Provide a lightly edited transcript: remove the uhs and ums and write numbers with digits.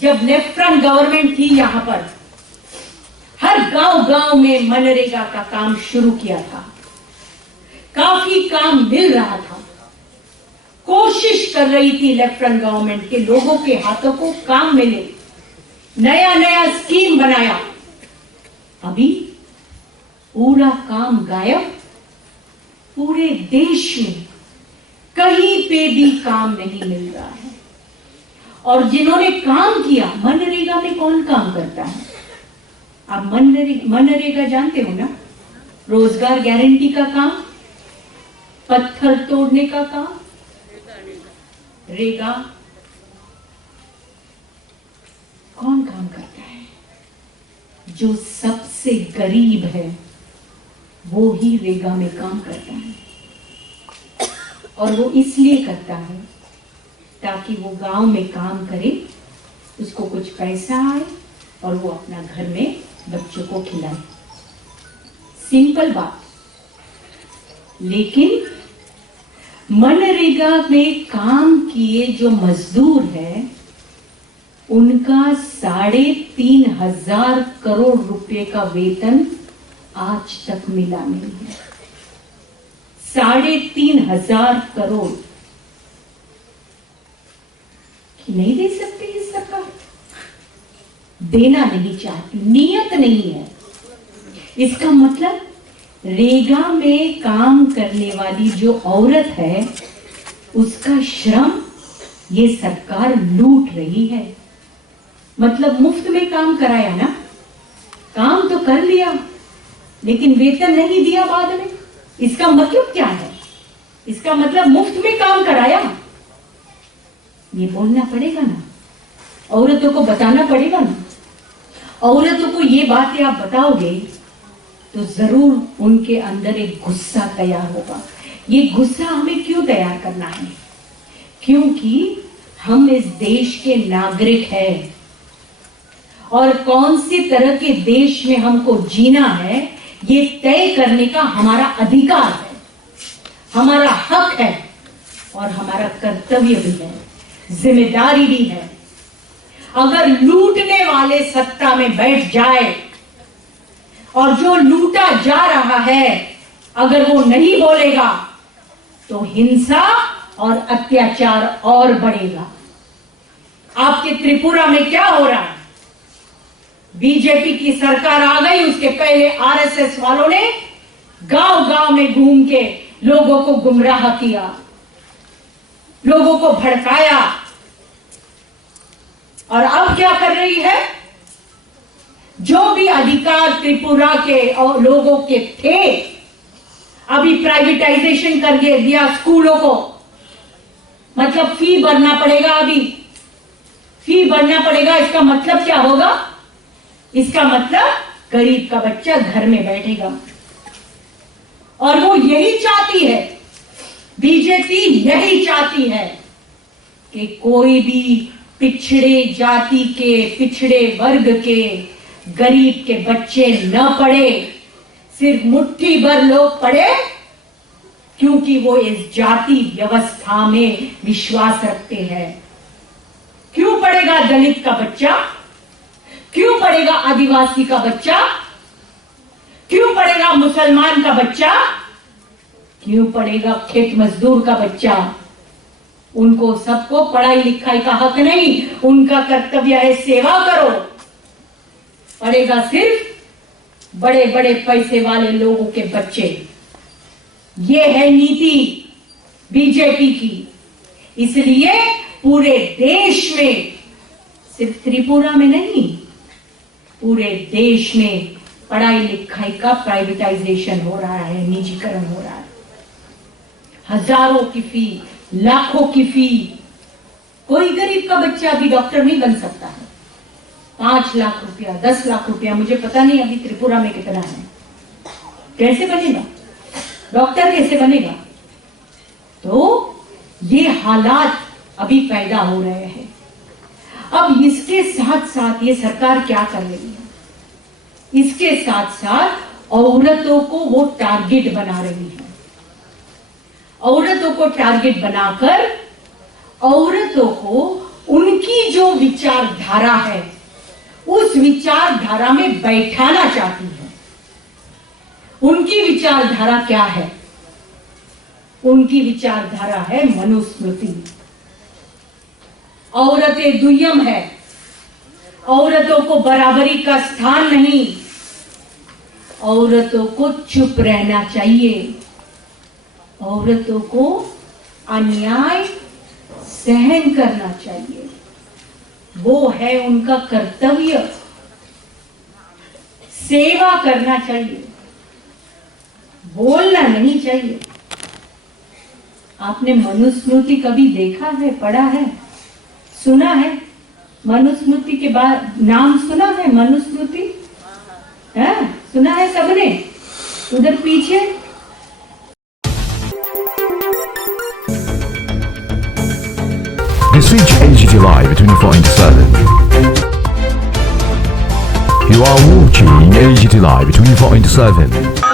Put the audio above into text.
जब left front government थी यहां पर हर गांव-गांव में मनरेगा का काम शुरू किया था। काफी काम मिल रहा था। कोशिश कर रही थी लेफ्ट फ्रंट गवर्नमेंट के लोगों के हाथों को काम मिले। नया नया स्कीम बनाया। अभी पूरा काम गायब। पूरे देश में कहीं पे भी काम नहीं मिल रहा है। और जिन्होंने काम किया, मनरेगा में कौन काम करता है? आप मनरेगा जानते हो ना? रोजगार गारंटी का काम, पत्थर तोड़ने का काम, रेगा कौन काम करता है? जो सबसे गरीब है वो ही रेगा में काम करता है। और वो इसलिए करता है ताकि वो गांव में काम करे, उसको कुछ पैसा आए और वो अपना घर में बच्चों को खिलाए। सिंपल बात। लेकिन मनरेगा में काम किए जो मजदूर हैं, उनका 3,500 करोड़ रुपए का वेतन आज तक मिला नहीं है। 3,500 करोड़ नहीं दे सकती ये सरकार। देना नहीं चाहती, नियत नहीं है। इसका मतलब रेगा में काम करने वाली जो औरत है, उसका श्रम ये सरकार लूट रही है। मतलब मुफ्त में काम कराया ना, काम तो कर लिया लेकिन वेतन नहीं दिया बाद में। इसका मतलब क्या है? इसका मतलब मुफ्त में काम कराया। ये बोलना पड़ेगा ना, औरतों को बताना पड़ेगा ना। औरतों को ये बातें आप बताओगे तो जरूर उनके अंदर एक गुस्सा तैयार होगा। ये गुस्सा हमें क्यों तैयार करना है? क्योंकि हम इस देश के नागरिक हैं और कौन सी तरह के देश में हमको जीना है ये तय करने का हमारा अधिकार है, हमारा हक है और हमारा कर्तव्य भी है, जिम्मेदारी भी है। अगर लूटने वाले सत्ता में बैठ जाए और जो लूटा जा रहा है अगर वो नहीं बोलेगा तो हिंसा और अत्याचार और बढ़ेगा। आपके त्रिपुरा में क्या हो रहा है? बीजेपी की सरकार आ गई, उसके पहले आरएसएस वालों ने गांव-गांव में घूम के लोगों को गुमराह किया, लोगों को भड़काया। और अब क्या कर रही है? जो भी अधिकार त्रिपुरा के और लोगों के थे, अभी प्राइवेटाइजेशन कर दिया स्कूलों को। मतलब फी भरना पड़ेगा, अभी फी भरना पड़ेगा। इसका मतलब क्या होगा? इसका मतलब गरीब का बच्चा घर में बैठेगा। और वो यही चाहती है, बीजेपी यही चाहती है कि कोई भी पिछड़े जाति के, पिछड़े वर्ग के, गरीब के बच्चे न पढ़े। सिर्फ मुट्ठी भर लोग पढ़े क्योंकि वो इस जाति व्यवस्था में विश्वास रखते हैं। क्यों पढ़ेगा दलित का बच्चा? क्यों पढ़ेगा आदिवासी का बच्चा? क्यों पढ़ेगा मुसलमान का बच्चा? क्यों पढ़ेगा खेत मजदूर का बच्चा? उनको सबको पढ़ाई लिखाई का हक नहीं, उनका कर्तव्य है सेवा करो। पढ़ेगा सिर्फ बड़े बड़े पैसे वाले लोगों के बच्चे। ये है नीति बीजेपी की। इसलिए पूरे देश में, सिर्फ त्रिपुरा में नहीं, पूरे देश में पढ़ाई लिखाई का प्राइवेटाइजेशन हो रहा है, निजीकरण हो रहा है। हजारों की फी, लाखों की फी। कोई गरीब का बच्चा अभी डॉक्टर नहीं बन सकता है। 5 लाख रुपया, 10 लाख रुपया, मुझे पता नहीं अभी त्रिपुरा में कितना है। कैसे बनेगा डॉक्टर? कैसे बनेगा? तो ये हालात अभी पैदा हो रहे हैं। अब इसके साथ साथ ये सरकार क्या कर रही है? इसके साथ साथ औरतों को वो टारगेट बना रही है। औरतों को टारगेट बनाकर औरतों को उनकी जो विचारधारा है उस विचारधारा में बैठाना चाहती है। उनकी विचारधारा क्या है? उनकी विचारधारा है मनुस्मृति। औरतें दुय्यम है, औरतों को बराबरी का स्थान नहीं, औरतों को चुप रहना चाहिए, औरतों को अन्याय सहन करना चाहिए, वो है उनका कर्तव्य। सेवा करना चाहिए, बोलना नहीं चाहिए। आपने मनुस्मृति कभी देखा है, पढ़ा है, सुना है? मनुस्मृति के बाद नाम सुना है? मनुस्मृति है, सुना है सबने? उधर पीछे This is AGT Live 24/7. You are watching AGT Live 24/7.